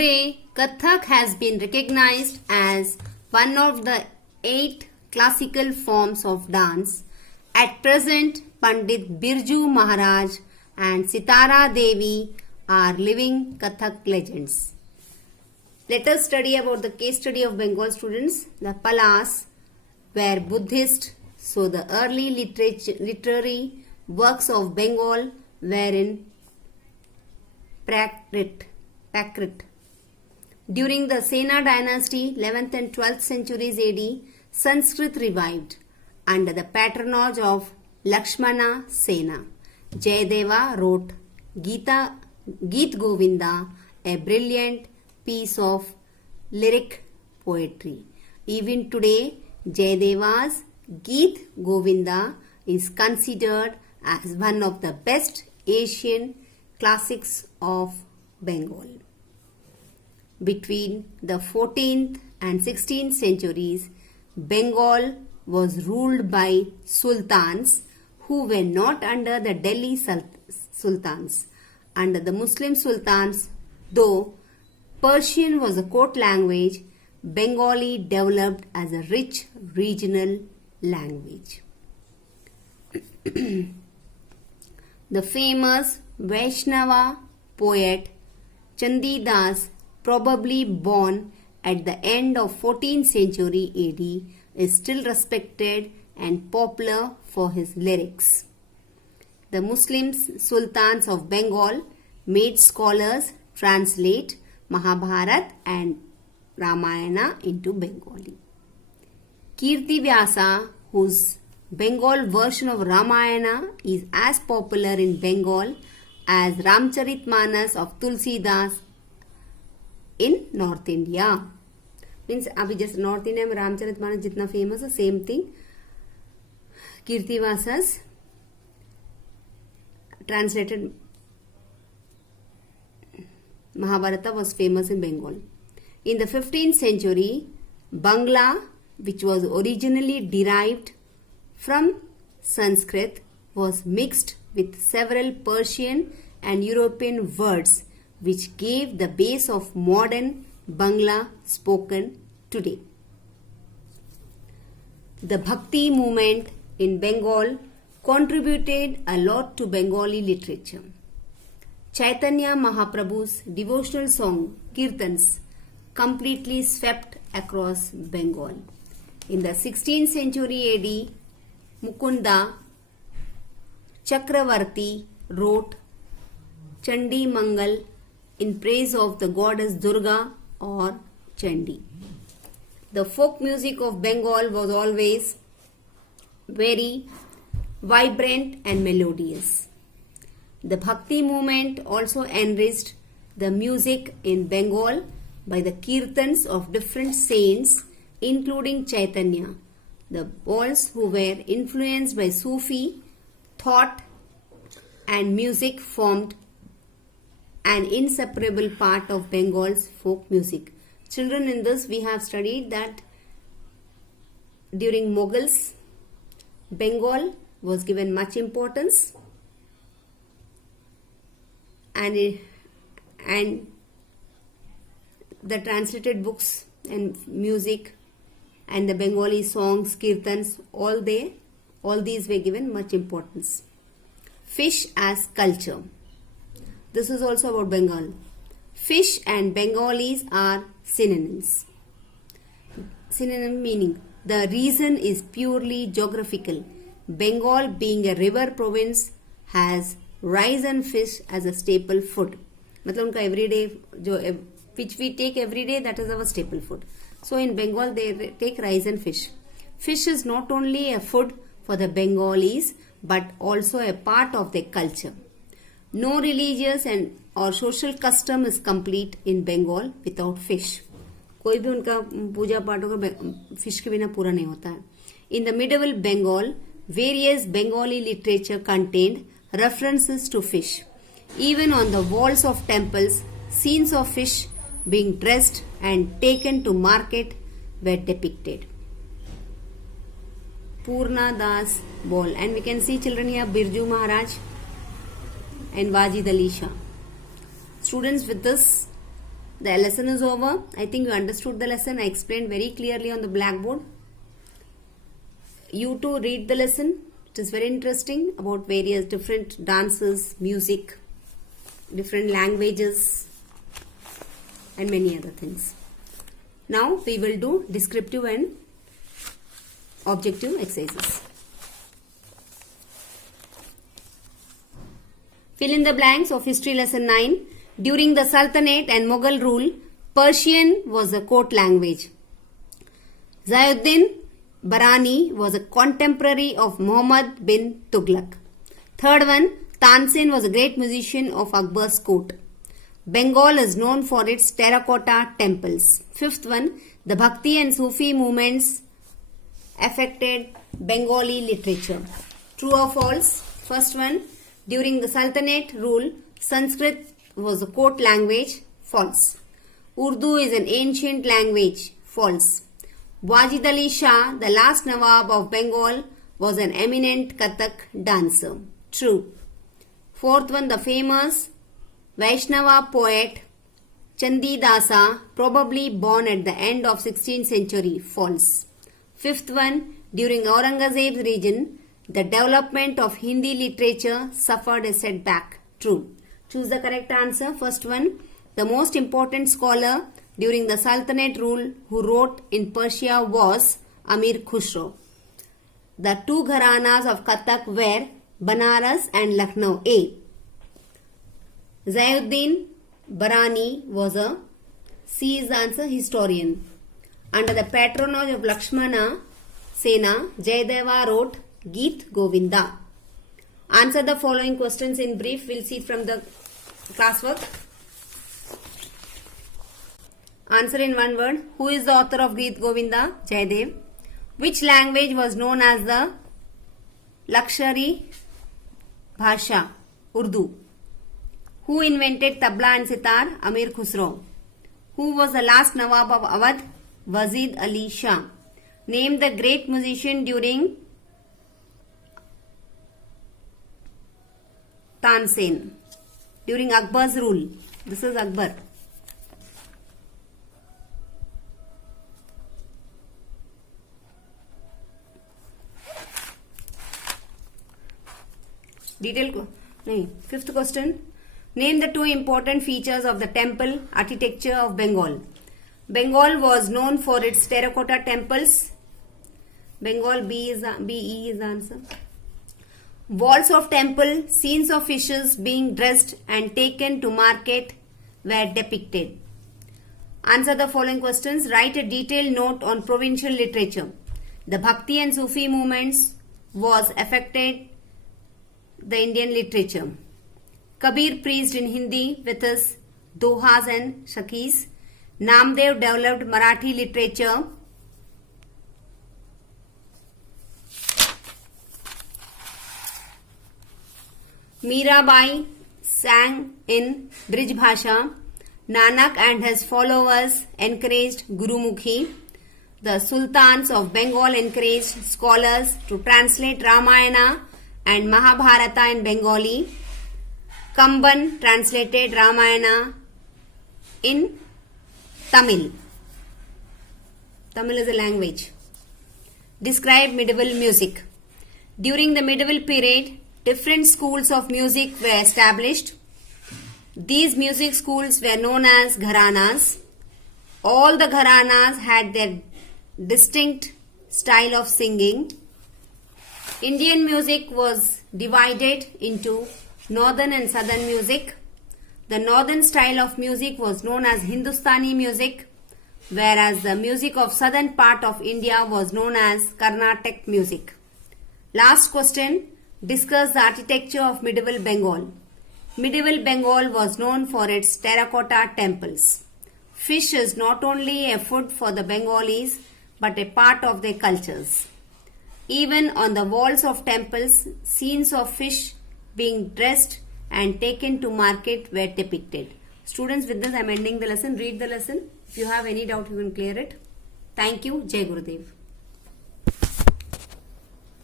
Today, Kathak has been recognized as one of the 8 classical forms of dance. At present, Pandit Birju Maharaj and Sitara Devi are living Kathak legends. Let us study about the case study of Bengal students. The Palas were Buddhist, so the early literary works of Bengal were in Prakrit. During the Sena dynasty, 11th and 12th centuries AD, Sanskrit revived under the patronage of Lakshmana Sena. Jayadeva wrote Geet Govinda, a brilliant piece of lyric poetry. Even today, Jayadeva's Geet Govinda is considered as one of the best Asian classics of Bengal. Between the 14th and 16th centuries, Bengal was ruled by sultans who were not under the Delhi sultans. Under the Muslim sultans, though Persian was a court language, Bengali developed as a rich regional language. The famous Vaishnava poet Chandidas, probably born at the end of 14th century AD, is still respected and popular for his lyrics. The Muslim sultans of Bengal made scholars translate Mahabharata and Ramayana into Bengali. Kirti Vyasa, whose Bengal version of Ramayana is as popular in Bengal as Ramcharitmanas of Tulsidas in North India. Means अभी just North India में रामचरितमानस जितना famous है, same thing. Kirtivasa's translated Mahabharata was famous in Bengal. In the 15th century, Bangla, which was originally derived from Sanskrit, was mixed with several Persian and European words, which gave the base of modern Bangla spoken today. The Bhakti movement in Bengal contributed a lot to Bengali literature. Chaitanya Mahaprabhu's devotional song Kirtans completely swept across Bengal. In the 16th century AD, Mukunda Chakravarti wrote Chandi Mangal in praise of the goddess Durga or Chandi. The folk music of Bengal was always very vibrant and melodious. The Bhakti movement also enriched the music in Bengal by the kirtans of different saints, including Chaitanya. The Bals who were influenced by Sufi thought and music formed an inseparable part of Bengal's folk music. Children, in this we have studied that during Mughals, Bengal was given much importance and the translated books and music and the Bengali songs, kirtans, all these were given much importance. Fish as culture. This is also about Bengal. Fish and Bengalis are synonyms. Synonym meaning the reason is purely geographical. Bengal, being a river province, has rice and fish as a staple food. मतलब उनका everyday which we take every day, that is our staple food. So in Bengal they take rice and fish. Fish is not only a food for the Bengalis but also a part of their culture. No religious and or social custom is complete in Bengal without fish. कोई भी उनका पूजा पाठ होगा fish के बिना पूरा नहीं होता है. In the medieval Bengal, various Bengali literature contained references to fish. Even on the walls of temples, scenes of fish being dressed and taken to market were depicted. Purna Das Ball, and we can see children here Birju Maharaj and Wajid Ali Shah. Students, with this the lesson is over. I think you understood the lesson. I explained very clearly on the blackboard. You too read the lesson. It is very interesting about various different dances, music, different languages and many other things. Now we will do descriptive and objective exercises. Fill in the blanks of history lesson 9. During the Sultanate and Mughal rule, Persian was the court language. Zayuddin Barani was a contemporary of Muhammad bin Tughlaq. Third one, Tansen was a great musician of Akbar's court. Bengal is known for its terracotta temples. Fifth one, the Bhakti and Sufi movements affected Bengali literature. True or false? First one, during the Sultanate rule, Sanskrit was a court language. False. Urdu is an ancient language. False. Wajid Ali Shah, the last Nawab of Bengal, was an eminent Kathak dancer. True. Fourth one, the famous Vaishnava poet Chandi Dasa, probably born at the end of 16th century. False. Fifth one, during Aurangzeb's reign, the development of Hindi literature suffered a setback. True. Choose the correct answer. First one, the most important scholar during the Sultanate rule who wrote in Persia was Amir Khusro. The two gharanas of Kathak were Banaras and Lucknow. A. Zayuddin Barani was a C is the answer, historian. Under the patronage of Lakshmana Sena, Jayadeva wrote Geet Govinda. Answer the following questions in brief. We'll see from the classwork. Answer in one word. Who is the author of Geet Govinda? Jayadev. Which language was known as the Lakshari Bhasha? Urdu. Who invented tabla and sitar? Amir Khusro. Who was the last Nawab of Awadh? Wazid Ali Shah. Name the great musician during Tansen, during Akbar's rule. This is Akbar. Fifth question. Name the two important features of the temple architecture of Bengal. Bengal was known for its terracotta temples. Bengal, BE is the answer. Walls of temple, scenes of fishes being dressed and taken to market were depicted. Answer the following questions. Write a detailed note on provincial literature. The Bhakti and Sufi movements was affected the Indian literature. Kabir preached in Hindi with his dohas and shakis. Namdev developed Marathi literature. Mirabai sang in Brij Bhasha. Nanak and his followers encouraged Gurumukhi. The Sultans of Bengal encouraged scholars to translate Ramayana and Mahabharata in Bengali. Kamban translated Ramayana in Tamil. Tamil is a language. Describe medieval music. During the medieval period, different schools of music were established. These music schools were known as gharanas. All the gharanas had their distinct style of singing. Indian music was divided into northern and southern music. The northern style of music was known as Hindustani music, whereas the music of southern part of India was known as Carnatic music. Last question. Discuss the architecture of medieval Bengal. Medieval Bengal was known for its terracotta temples. Fish is not only a food for the Bengalis but a part of their cultures. Even on the walls of temples, scenes of fish being dressed and taken to market were depicted. Students, with this I am ending the lesson. Read the lesson. If you have any doubt, you can clear it. Thank you. Jai Gurudev.